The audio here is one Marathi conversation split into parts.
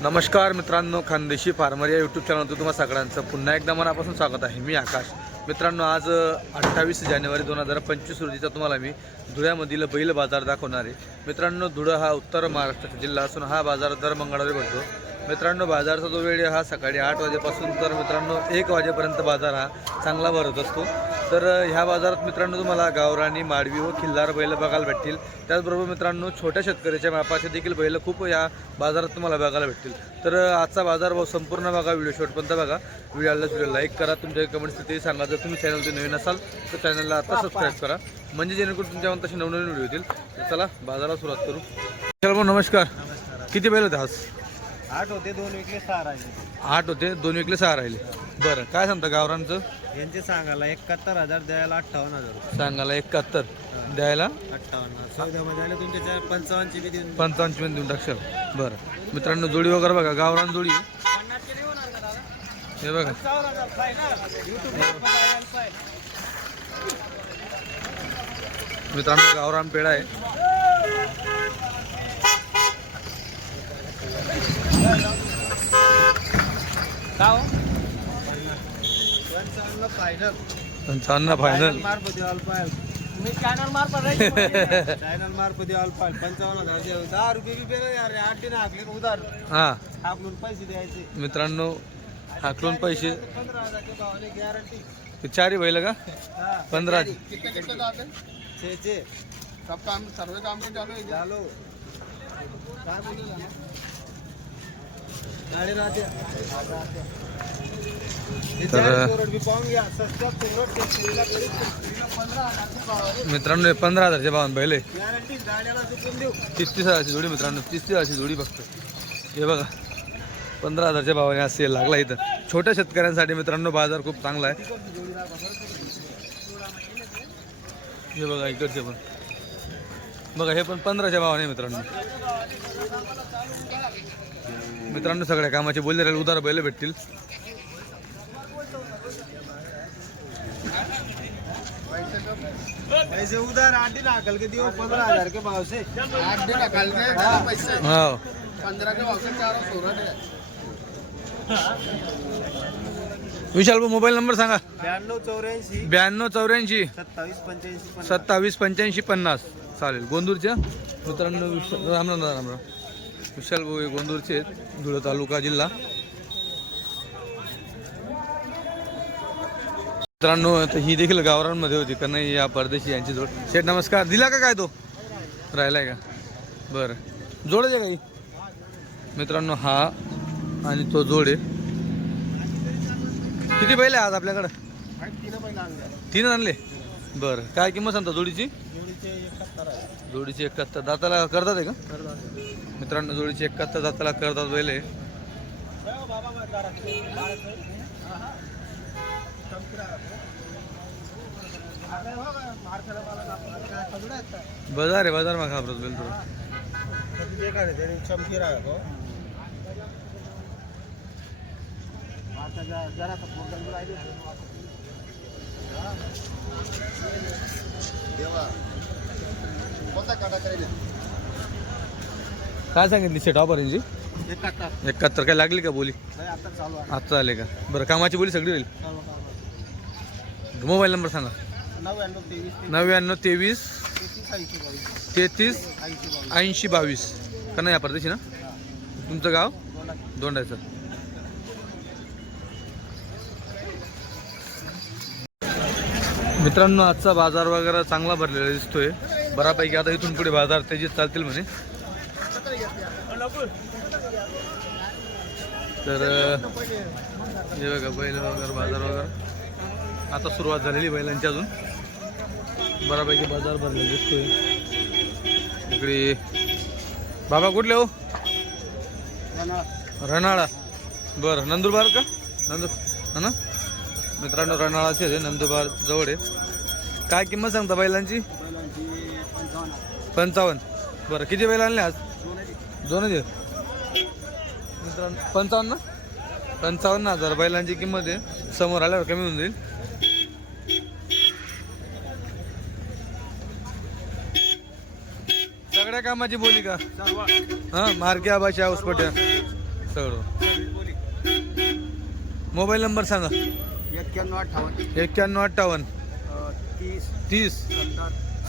नमस्कार मित्रांनो खानदेशी फार्मर या यूट्यूब चॅनलवर तुम्हा सगळ्यांचं पुन्हा एकदा मनापासून स्वागत आहे. मी आकाश. मित्रांनो आज अठ्ठावीस जानेवारी दोन हजार पंचवीस रोजीचा तुम्हाला मी धुळ्यामधील बैल बाजार दाखवणार आहे. मित्रांनो धुळं हा उत्तर महाराष्ट्राचा जिल्हा असून हा बाजार दर मंगळवारी भरतो. मित्रांनो बाजारचा जो वेळ हा सकाळी आठ वाजेपासून तर मित्रांनो एक वाजेपर्यंत बाजार हा चांगला भरत असतो. तर ह्या बाजारात मित्रांनो तुम्हाला गावराणी माडवी व खिल्लार बैल बघायला भेटतील. त्याचबरोबर मित्रांनो छोट्या शेतकऱ्याच्या मापाचे देखील बैल खूप या बाजारात तुम्हाला बघायला भेटतील. तर आजचा बाजार भाव संपूर्ण बघा व्हिडिओ शेवटपर्यंत बघा. व्हिडिओला व्हिडिओ लाईक करा तुमच्या कमेंट्स तिथे सांगा. जर तुम्ही चॅनलचे नवीन असाल तर चॅनलला आता सबस्क्राईब करा. म्हणजे जेणेकरून तुमच्या तसे नवनवीन व्हिडिओ येतील. तर चला बाजाराला सुरुवात करू. चला नमस्कार. किती बैल होते आज? आठ होते दोन विकले सहा राहिले. आठ होते दोन विकले सहा राहिले. बरं काय सांगता गावरांचं यांचे सांगायला एकाहत्तर हजार द्यायला अठ्ठावन्न हजार रुपये. सांगायला एकाहत्तर. द्यायला? अठ्ठावन्न चौदामध्ये आले तुमचे चार पंचावन्नची बी देऊन पंचावन्नमध्ये देऊन टाकशाल. बरं. मित्रांनो जोडी वगैरे बघा गावरान जोडी. हे बघा. मित्रांनो गावरान पेढा आहे. पंचावन्न फायनल पंचावन्न फायनल मार्फत ऑल पायल मी चॅनल मार्फत चॅनल मार्फत ऑल पायल पंचावन्न हजार. दहा रुपये बी बेरे यार. आठ दिन हाकले उधार? हा. हाकलून पैसे द्यायचे. मित्रांनो हाकलून पैसे. पंधरा हजारच्या भावाने गॅरंटी चारी बैल का? पंधरा. छे छे. सब काम सर्व काम चालू आहे चालू. काय बोलू? भावाने मित्रांनो पंधरा हजारच्या भावान देऊ. तीस तीस हजारची जोडी मित्रांनो तीस तीस हजारची जोडी फक्त. हे बघा पंधरा हजारच्या भावाने हा सेल लागला इथं. छोट्या शेतकऱ्यांसाठी मित्रांनो बाजार खूप चांगला आहे. हे बघा इकडचे पण. बघा हे पण पंधराच्या भावाने मित्रांनो. मित्रांनो सगळ्या कामाचे बोलले राहील उधार बैल भेटतील. पैसे उधार आठ दिन हाकल के दियो पंद्रह हजार के भाव से. आठ दिन हाकल पैसे. हा पंद्रह के भाव से चारों सोरठ है विशाल भाऊ मोबाईल नंबर सांगा. ब्याण्णव चौऱ्याऐंशी. ब्याण्णव चौऱ्याऐंशी. सत्तावीस पंच्याऐंशी पन्नास. सत्तावीस पंच्याऐंशी पन्नास. चालेल. गोंदूरच्या? मित्रांनो विशाल राम राम राम राम. विशाल भाऊ हे गोंदूरचे धुळे तालुका जिल्हा. मित्रांनो आता ही देखील गावरांमध्ये होती का नाही या परदेशी यांची जोड. शेठ नमस्कार. दिला का काय तो? राहिलाय का? बरं. जोडच आहे का ही? मित्रांनो हा आणि तो जोड आहे. किती बैल आहे आज आपल्याकडं. तीन आणले? बरं. काय किंमत सांगता जोडीची? जोडीचे एकाहत्तर आहे. जोडीची एकाहत्तर. दाताला करतात आहे का. मित्रांनो जोडीची एकाहत्तर दाताला करतात बैल आहे जाओ बाबा मग जरा. चमकीला. आहे. अरे हो बा, मारखेडा वाला आपला काय खजुडा आहेत का? बाजार आहे बाजार मग घाबरत बैल थोडं त्याने आता राहिली. काय सांगितली सेट ऑफरची एकाहत्तर. एकाहत्तर. काय लागली का बोली? आता चालू आहे. आता आले का? बरं कामाची बोली सगळी होईल. मोबाईल नंबर सांगा. नव्याण्णव तेवीस तेहतीस ऐंशी बावीस. का नाही या परदेशी ना? तुमचं गाव. दोंडायचं मित्रांनो आजचा बाजार वगैरे चांगला भरलेला दिसतोय. बऱ्यापैकी आता इथून पुढे बाजार तेजीत चालतील म्हणे. तर हे बघा बैल वगैरे बाजार वगैरे. आता सुरुवात झालेली बैलांची अजून. बऱ्यापैकी बाजार भरलेला दिसतोय. इकडे बाबा कुठले हो? रनाळा. बरं नंदुरबार का? नंदुर हा ना? मित्रांनो रनाळाचे आहे नंदुरबार जवळ आहे. काय किंमत सांगता बैलांची? पंचावन्न बरं किती बैल आणले आज? दोनच मित्रांनो पंचावन्न? पंचावन्न हजार बैलांची किंमत आहे. समोर आल्यावर कमी होऊन जाईल. सगळ्या कामाची बोली का? हा मार्क्या भाषा उसपट्या सगळं. मोबाईल नंबर सांगा. एक्क्याण्णव अठ्ठावन्न. एक्क्याण्णव अठ्ठावन्न. तीस तीस.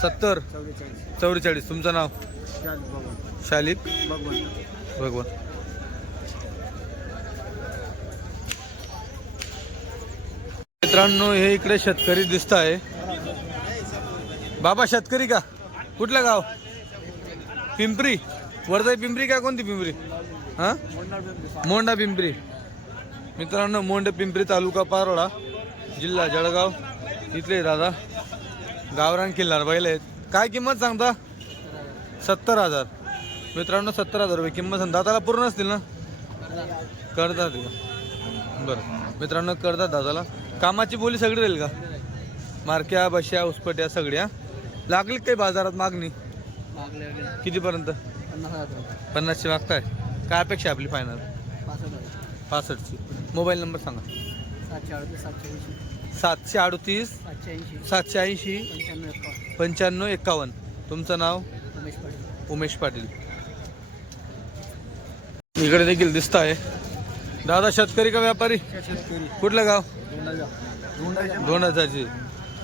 सत्तर चौवेचाळीस चौवेचाळीस तुमचं नाव? भगवान शालिक? भगवान मित्रांनो हे इकडे शेतकरी दिसत आहे बाबा शेतकरी का? कुठलं गाव? पिंपरी. वर्धा पिंपरी का कोणती पिंपरी? हा? मोंडा पिंपरी. मित्रांनो मोंडा पिंपरी तालुका पारोळा जिल्हा जळगाव. इथले दादा. गावरान किल्लार बैल आहेत. काय किंमत सांगता? सत्तर हजार. मित्रांनो सत्तर हजार रुपये किंमत सांग दादाला पूर्ण असतील ना? करतात का? बरं. मित्रांनो करतात दादाला कामाची बोली सगळी राहील का? मारक्या बश्या उसपट्या सगळ्या. लागली काही बाजारात मागणी? कितीपर्यंत? पन्नासची मागताय. काय अपेक्षा आपली फायनल पासष्टची. मोबाईल नंबर सांगा. सातशे अडतीस सातशे सातशे अडतीस सातशे ऐंशी. पंच्याण्णव एकावन्न. तुमचं नाव? उमेश पाटील. इकडे देखील दिसत आहे दादा शेतकरी का व्यापारी? शेतकरी. कुठलं गाव? दोंडाचाची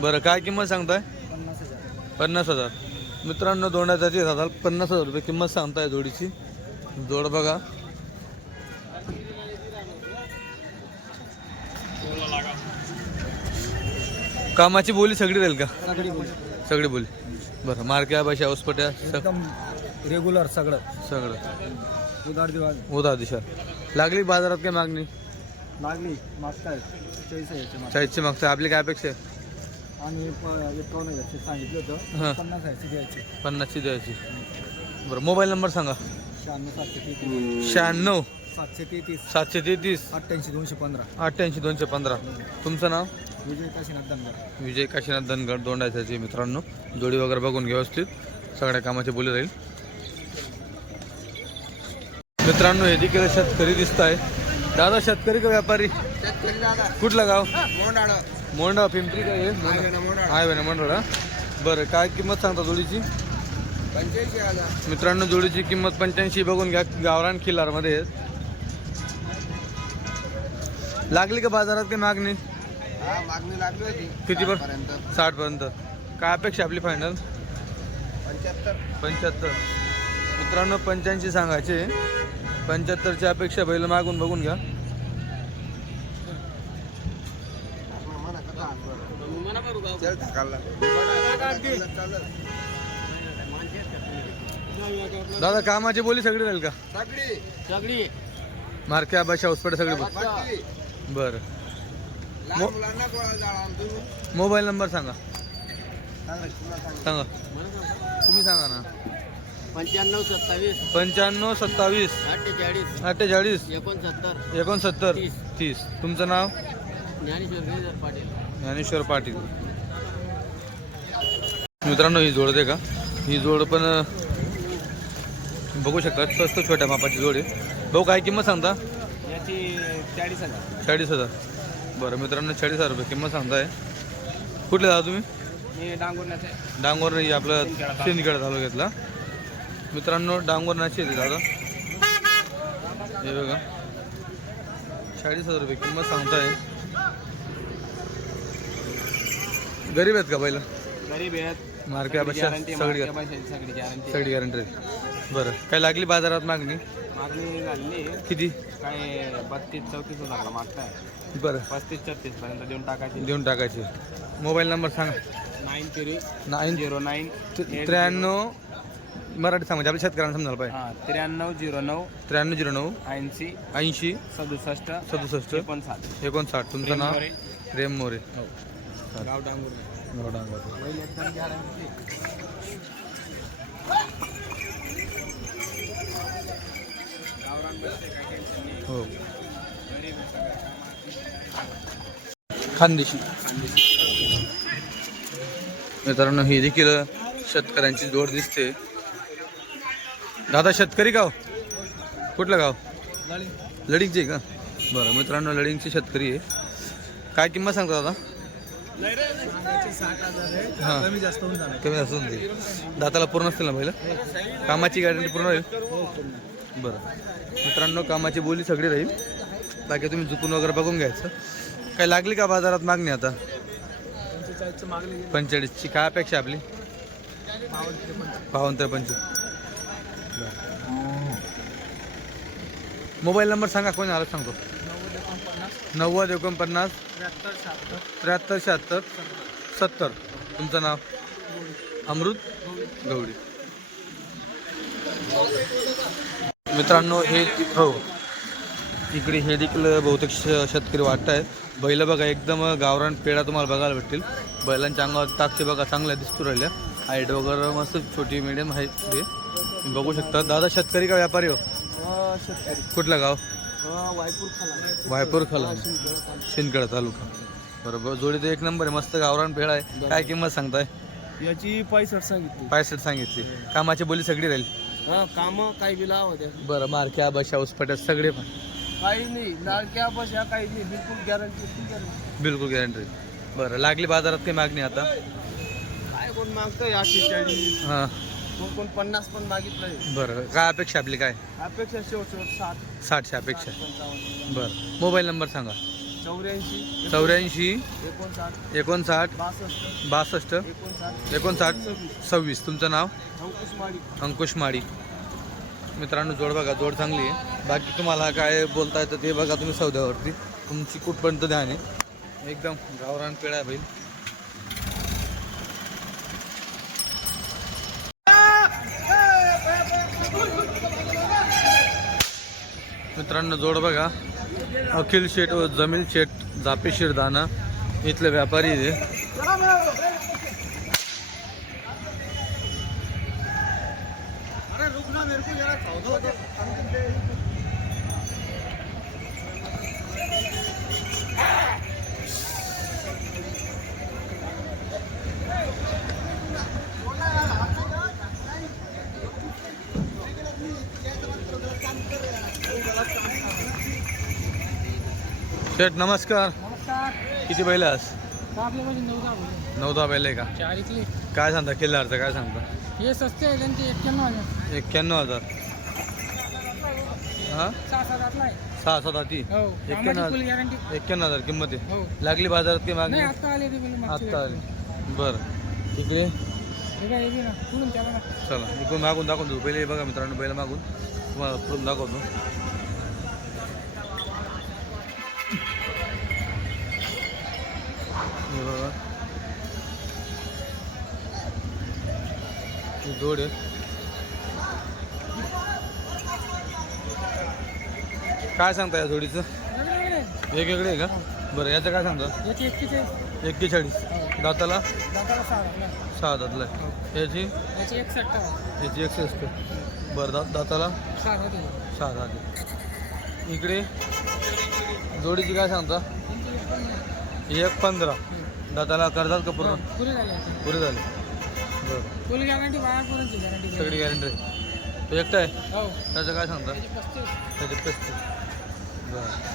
बरं काय किंमत सांगताय? पन्नास हजार. पन्नास हजार. मित्रांनो दोंडाचाची दादा पन्नास हजार रुपये किंमत सांगताय जोडीची. जोड बघा. कामाची बोली सगळी राहील का? सगळी बोल. सगळी बोली. बरं मारक्या भाषा एकदम रेग्युलर सगळं. सगळं. उदार दिवाळ. उदा दिशा. लागली बाजारात काय मागणी? लागली. मागताय. चाळीस चाळीसची मागताय. आपली काय अपेक्षा आहे? आणि प- एकावन्न हजारचे सांगितलं हां. होतं पन्नास द्यायची. पन्नासची द्यायची. बरं मोबाईल नंबर सांगा. शहाण्णव सातशे तेहतीस. शहाण्णव. सातशे तेहतीस. सातशे तेहतीस. अठ्ठ्याऐंशी दोनशे पंधरा. अठ्ठ्याऐंशी दोनशे पंधरा. तुमचं नाव? विजय काशीनाथ दनगर विजय काशीनाथ दोंडायचे मित्रांनो. जोडी वगैरे बघून घ्या व्यवस्थित. सगळ्या कामाचे बोली राहील. मित्रांनो हे देखील शेतकरी दिसत आहे दादा शेतकरी का व्यापारी? कुठलं गाव? मोंडा पिंपरी का मोंडाळ आहे ना मंडळा बरं काय किंमत सांगता जोडीची? मित्रांनो जोडीची किंमत पंच्याऐंशी बघून घ्या. गावरान किल्लारमध्ये. लागली का बाजारात काही मागणी? मागणी लागली होती. किती? पर्यंत साठ पर्यंत काय अपेक्षा आपली फायनल पंच्याहत्तर. पंच्याहत्तर. मित्रांनो पंच्याऐंशी सांगायचे. पंच्याहत्तरची अपेक्षा बैल मागून बघून घ्या. दादा कामाची बोली सगळी राहील का? सगळी. सगळी. मारक्या भाषा उसपडे सगळे. बरं. मो- मुलांना गोळा जाळा आणि तुम्ही मोबाईल नंबर सांगा. सांगा, तुम्ही सांगा ना. पंच्याण्णव सत्तावीस. पंच्याण्णव सत्तावीस. अठ्ठेचाळीस. अठ्ठेचाळीस. एकोणसत्तर. एकोणसत्तर. तीस. तीस. तुमचं नाव? ज्ञानेश्वर गिरीधर पाटील. ज्ञानेश्वर पाटील. मित्रांनो ही जोड दे का ही जोड पण अं, बघू शकता स्वस्त छोट्या मापाची जोड आहे. भाऊ काय किंमत सांगता? याची चाळीस हजार. चाळीस हजार. बरं मित्रांनो चाळीस हजार रुपये किंमत सांगताय. कुठले दादा तुम्ही? मी डांगुर्ण्याचे डांगोर नाही आपलं सिंदखेड तालुक्यातला. मित्रांनो डांगोर नाची येते दादा. हे बघा. चाळीस हजार रुपये किंमत सांगताय. गरीब आहेत का पहिलं? गरीब आहेत. मार्के अपेक्षा सगळी सगळी गॅरंटी बरं काय लागली बाजारात मागणी? मागणी झाली किती? काय बत्तीस चौतीस लागला मागताय बरं. पस्तीस छत्तीस पर्यंत देऊन टाकायची. देऊन टाकायचे. मोबाईल नंबर सांगा. Nine three nine zero nine त्र्याण्णव मराठी सांगायचे आपल्या शेतकऱ्यांना समजायला पाहिजे. हां त्र्याण्णव झिरो नऊ त्र्याण्णव झिरो नऊ ऐंशी ऐंशी सदुसष्ट सदुसष्ट एकोणसाठ. एकोणसाठ. तुमचं नाव? मोरे. रेम मोरे. गाव डांगुर्णे बैल एकदम guarantee. गावरान बसते, काय tension नाही. हो. खानदेशी. मित्रांनो ही देखील शेतकऱ्यांची जोड दिसते. दादा शेतकरी गाव? कुठलं गाव? लडिंगचे का? बरं मित्रांनो लडिंगचे शेतकरी आहे. काय किंमत सांगता दादा? हां. कमी जास्त होऊन जाणार. असून दे दाताला पूर्ण असतील ना पहिलं? कामाची गॅरंटी पूर्ण होईल? बरं. मित्रांनो कामाची बोली सगळी राहील. बाकी तुम्ही झुकून वगैरे बघून घ्यायचं. काय लागली का बाजारात मागणी आता? पंचेचाळीसची काय अपेक्षा आपली? बावन्न पंचेचाळीस मोबाईल नंबर सांगा कोण आला सांगतो? नव्वद एकोणपन्नास त्र्याहत्तर शहात्तर त्र्याहत्तर शहात्तर सत्तर. तुमचं नाव? अमृत गवडी मित्रांनो हे हो. इकडे हे देखील बहुतेक श- शेतकरी वाटत आहेत बैल बघा एकदम गावरान पेढा तुम्हाला बघायला भेटतील. बैलांच्या अंगावर ताकते बघा चांगल्या दिसतो राहिल्या. हाईट वगैरे मस्त छोटी मिडियम आहे ते. बघू शकता. दादा शेतकरी का व्यापारी हो? शेतकरी. कुठलं गाव? वायपूर खाला. वायपूर खला. शिंदखेडा तालुका. बरोबर. जोडी तर एक नंबर आहे. मस्त गावरान पेढा आहे. काय किंमत सांगताय? याची पैसठ सांगितली. पायसठ सांगितली. कामाची बोली सगळी राहील. हा काम काही बी लाव होते बरं मारक्या बशा उसपट्या सगळे पण. काही नाही लाडक्या बस ह्या काही नाही बिलकुल गॅरंटी बिलकुल गॅरंटी बरं लागली बाजारात काही मागणी आता? काय कोण मागतोय अठ्ठेचाळीस हां. कोण कोण पन्नास पण मागितलंय. बरं काय अपेक्षा आपली काय? अपेक्षा शेवट शेवट साठ. साठशे अपेक्षा. पंचावन्न. बरं मोबाईल नंबर सांगा. चौऱ्याऐंशी चौऱ्याऐंशी एकोणसाठ एकोणसाठ बासष्ट बासष्ट एकोणसाठ सव्वीस. तुमचं नाव? अंकुश माडी अंकुश माडी मित्रांनो जोड बघा जोड चांगली आहे. बाकी तुम्हाला काय बोलता येतं ते बघा तुम्ही सौद्यावरती. तुमची कुठपर्यंत ध्यान आहे? एकदम गावरान पेढा बैल. मित्रांनो जोड बघा. अखिल शेठ व जमील शेठ जापेशीर दाना इथले व्यापारी आहे शेठ नमस्कार. किती बैल म्हणजे नऊदा नऊदा बैल आहे का? काय सांगता किल्लारचं काय सांगता? हे सस्ते आहे त्यांचे एक्क्याण्णव हजार. एक्क्याण्णव हजार. हां? सहा सात हाती हो? एक्क्याण्णव गॅरंटी एक्क्याण्णव हजार किंमत आहे. हो. लागली बाजारात की मागणी? नाही आता आले ते आत्ता आली. बरं. इकडे? चला इकडून मागून दाखवतो पहिले हे बघा मित्रांनो बैल मागून. तुम्हाला दाखवतो. हे बघा. ही जोड काय सांगता या जोडीचं? वेगवेगळे आहे का? बरं याचं काय सांगता? याची एक्केचाळीस. दाताला? दाताला सहा दातला याची? याची एकसष्ट. बरं दात दाताला? सहा दात इकडे? जोडीची काय सांगता? एक पंधरा. दाताला करतात का पूर्ण? पुरे झाले आता. पुरे झाले. बरं. फुल गॅरंटी बाहेर पर्यंत गॅरंटी सगळी गॅरंटी तो एकटा आहे? हो. त्याचं काय सांगता? त्याची पस्तीस. त्याचे पस्तीस. बरं.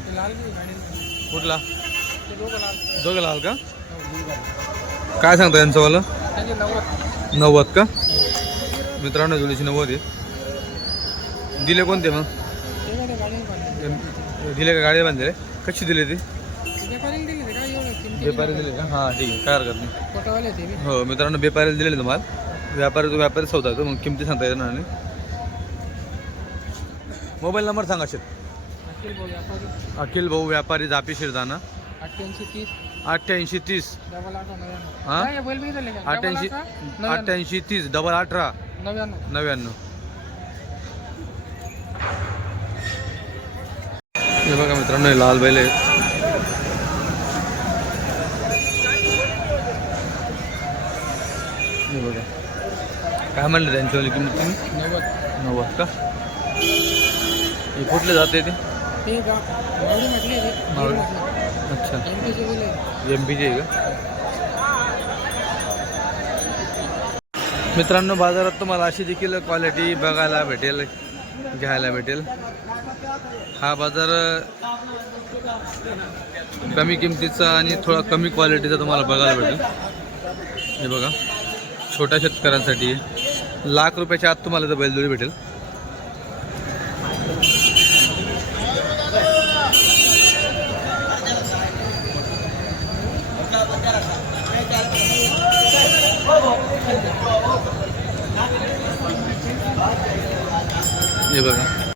ते लाल बी गाडी? कुठला? ते दोघं लाल. दोघं लाल का? हो, दोघं लाल. काय सांगता यांचंवालं त्याचे नव्वद. नव्वद का? मित्रांनो जोडीची नव्वद आहे. दिले कोणते मग? दिले का गाडी बांधले? कशी दिले ते? व्यापारी दिले का? हां ठीक आहे. काय हरकत नाही हो मित्रांनो व्यापाऱ्याला दिलेले तुम्हाला व्यापारी तो व्यापारी सौदा येतो मग किमती सांगता येणार नाही. मोबाईल नंबर सांगा शेत अखिल भाऊ व्यापारी. व्यापारी जापी शिरदाना. अठ्ठ्याऐंशी तीस. अठ्ठ्याऐंशी तीस. हा? अठ्ठ्याऐंशी. अठ्ठ्याऐंशी तीस डबल अठरा. नव्याण्णव. नव्याण्णव. हे बघा मित्रांनो हे लाल बैल आहेत. बघा. काय म्हणलं त्यांच्यावाली किंमत तुम्ही? नव्वद. नव्वद का? हे कुठले जाते ते. अच्छा. एम पीचे आहे का? मित्रांनो बाजारात तुम्हाला अशी देखील क्वालिटी बघायला भेटेल घ्यायला भेटेल. हा बाजार कमी किमतीचा आणि थोडा कमी क्वालिटीचा तुम्हाला बघायला भेटेल. हे बघा छोट्या शेतकऱ्यांसाठी लाख रुपयाच्या आत तुम्हाला तर बैलजोडी भेटेल. हे बघा.